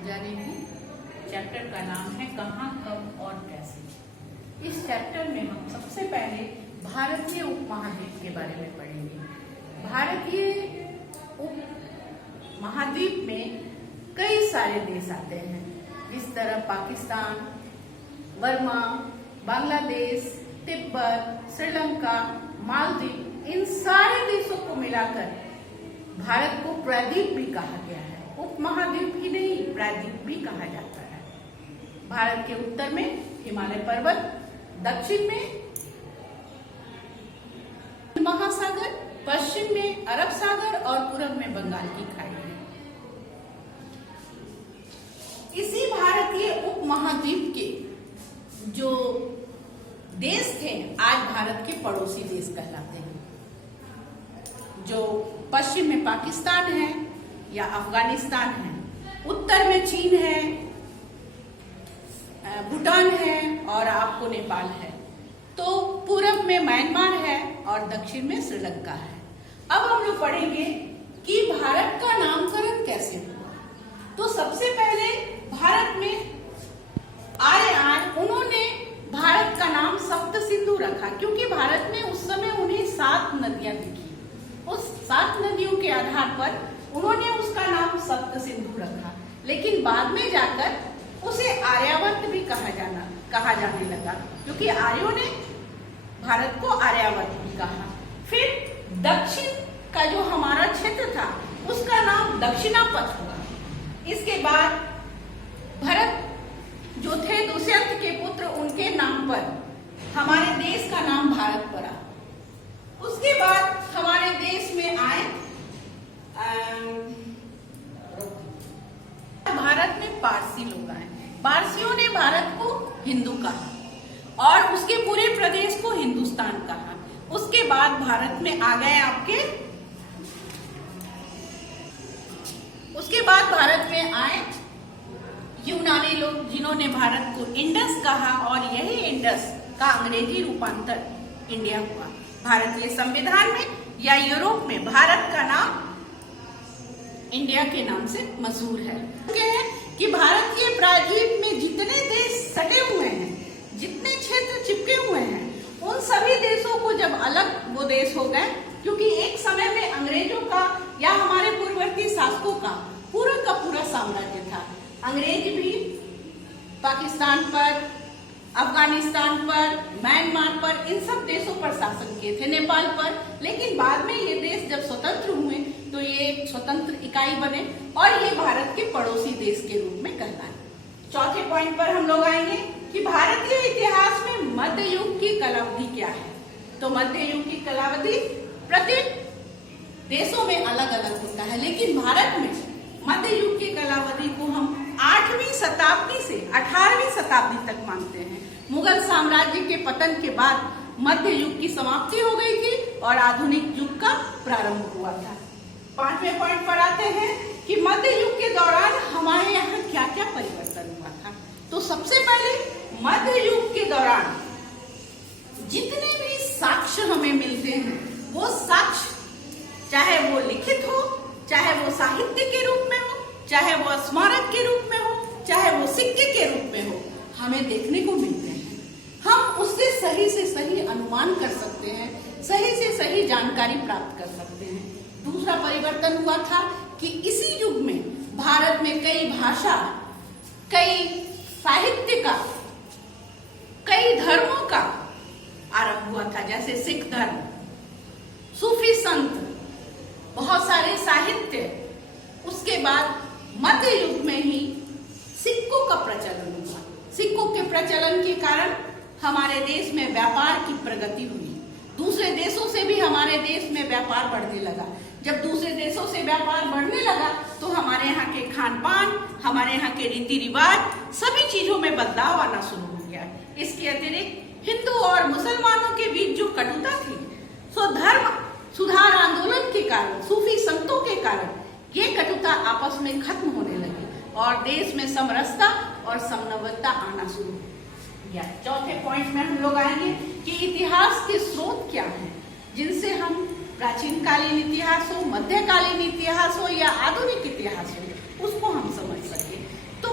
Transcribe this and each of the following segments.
पढ़ाने जा रही हूँ। चैप्टर का नाम है कहाँ, कब और कैसे। इस चैप्टर में हम सबसे पहले भारतीय उपमहाद्वीप के बारे में पढ़ेंगे। भारतीय उपमहाद्वीप में कई सारे देश आते हैं, जिस तरह पाकिस्तान, बर्मा, बांग्लादेश, तिब्बत, श्रीलंका, मालदीव, इन सारे देशों को मिलाकर भारत को प्रायद्वीप भी कहा गया है। उपमहाद्वीप ही नहीं, प्रायद्वीप भी कहा जाता है। भारत के उत्तर में हिमालय पर्वत, दक्षिण में महासागर, पश्चिम में अरब सागर और पूर्व में बंगाल की खाई है। इसी भारतीय उपमहाद्वीप के जो देश थे आज भारत के पड़ोसी देश कहलाते हैं। जो पश्चिम में पाकिस्तान है या अफगानिस्तान है, उत्तर में चीन है, भूटान है और आपको नेपाल है, तो पूरब में म्यांमार है और दक्षिण में श्रीलंका है। अब हम लोग पढ़ेंगे कि भारत का नामकरण कैसे हुआ। तो सबसे पहले भारत में आर्यन, उन्होंने भारत का नाम सप्त सिंधु रखा, क्योंकि भारत में उस समय उन्हें 7 नदियां दिखी। उस 7 नदियों के आधार पर उन्होंने उसका नाम सप्त सिंधु रखा, लेकिन बाद में जाकर उसे आर्यावर्त भी कहा जाने लगा, क्योंकि आर्यों ने भारत को आर्यावर्त भी कहा। फिर दक्षिण का जो हमारा क्षेत्र था उसका नाम दक्षिणापथ हुआ। इसके बाद भरत जो थे दुष्यंत के पुत्र, उनके नाम पर हमारे देश का नाम भारत पड़ा। उसके बाद हमारे देश में आए भारत में पारसी लोग आए। पारसियों ने भारत को हिंदू कहा और उसके पूरे प्रदेश को हिंदुस्तान कहा। उसके बाद भारत में आ गए उसके बाद भारत में आए यूनानी लोग, जिन्होंने भारत को इंडस कहा और यही इंडस का अंग्रेजी रूपांतर इंडिया हुआ। भारतीय संविधान में या यूरोप में भारत का नाम इंडिया के नाम से मशहूर है। कि भारतीय प्रायद्वीप में जितने देश सटे हुए हैं, जितने क्षेत्र चिपके हुए हैं, उन सभी देशों को जब अलग वो देश हो गए, क्योंकि एक समय में अंग्रेजों का या हमारे पूर्ववर्ती शासकों का पूरा साम्राज्य था। अंग्रेज भी पाकिस्तान पर, अफगानिस्तान पर, म्यांमार पर, इन सब देशों पर शासन किए थे, नेपाल पर। लेकिन बाद में ये देश जब स्वतंत्र हुए तो ये एक स्वतंत्र इकाई बने और ये भारत के पड़ोसी देश के रूप में कहलाए। चौथे पॉइंट पर हम लोग आएंगे कि भारतीय इतिहास में मध्य युग की कालावधि क्या है। तो मध्य युग की कालावधि प्रत्येक देशों में अलग अलग होता है, लेकिन भारत में मध्य युग की कालावधि को हम 8वीं शताब्दी से 18वीं शताब्दी तक मानते हैं। मुगल साम्राज्य के पतन के बाद मध्य युग की समाप्ति हो गई थी और आधुनिक युग का प्रारंभ हुआ था। 5वें पॉइंट पर आते हैं कि मध्य युग के दौरान हमारे यहाँ क्या क्या परिवर्तन हुआ था। तो सबसे पहले मध्य युग के दौरान जितने भी साक्ष्य हमें मिलते हैं, वो साक्ष्य चाहे वो लिखित हो, चाहे वो साहित्य के रूप में हो, चाहे वो स्मारक के रूप में हो, चाहे वो सिक्के के रूप में हो, हमें देखने को मिलते हैं। हम उससे सही से सही अनुमान कर सकते हैं, सही से सही जानकारी प्राप्त कर सकते हैं। दूसरा परिवर्तन हुआ था कि इसी युग में भारत में कई भाषा, कई साहित्य का, कई धर्मों का आरंभ हुआ था, जैसे सिख धर्म, सूफी संत, बहुत सारे साहित्य। उसके बाद मध्य युग में ही सिक्कों का प्रचलन हुआ। सिक्कों के प्रचलन के कारण हमारे देश में व्यापार की प्रगति हुई। दूसरे देशों से भी हमारे देश में व्यापार बढ़ने लगा। जब दूसरे देशों से व्यापार बढ़ने लगा तो हमारे यहाँ के खान पान, हमारे यहाँ के रीति रिवाज, सभी चीजों में बदलाव आना शुरू हो गया। इसके अतिरिक्त हिंदू और मुसलमानों के बीच जो कटुता थी, सो धर्म सुधार आंदोलन के कारण, सूफी संतों के कारण ये कटुता आपस में खत्म होने लगी और देश में समरसता और समन्वयता आना शुरू हो गया। चौथे पॉइंट में हम लोग आएंगे कि इतिहास के स्रोत क्या हैं, जिनसे हम प्राचीन कालीन इतिहास हो, मध्यकालीन इतिहास हो या आधुनिक इतिहास हो, उसको हम समझ सके।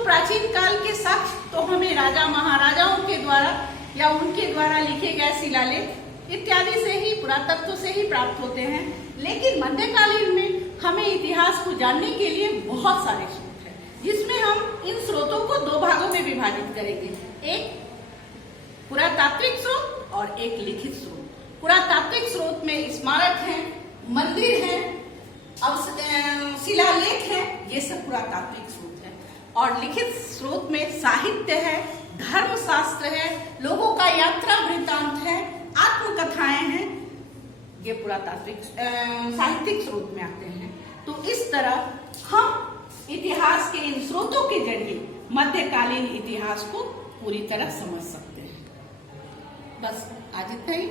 प्राचीन काल के साक्ष्य तो हमें राजा महाराजाओं के द्वारा या उनके द्वारा लिखे गए शिलालेख इत्यादि से ही, पुरातत्व से ही प्राप्त होते हैं। लेकिन मध्यकालीन में हमें इतिहास को जानने के लिए बहुत सारे स्रोत हैं, जिसमें हम इन स्रोतों को दो भागों में विभाजित करेंगे, एक पुरातात्विक स्रोत और एक लिखित स्रोत। पुरातात्विक स्रोत में स्मारक हैं, मंदिर हैं, शिलालेख है, ये सब पुरातात्विक स्रोत है। और लिखित स्रोत में साहित्य है, धर्मशास्त्र है, लोगों का यात्रा वृत्तांत है, आत्मकथाएं हैं, ये पुरातात्विक साहित्यिक स्रोत में आते हैं। तो इस तरह हम इतिहास के इन स्रोतों के जरिए मध्यकालीन इतिहास को पूरी तरह समझ सकते हैं। बस आज इतना ही।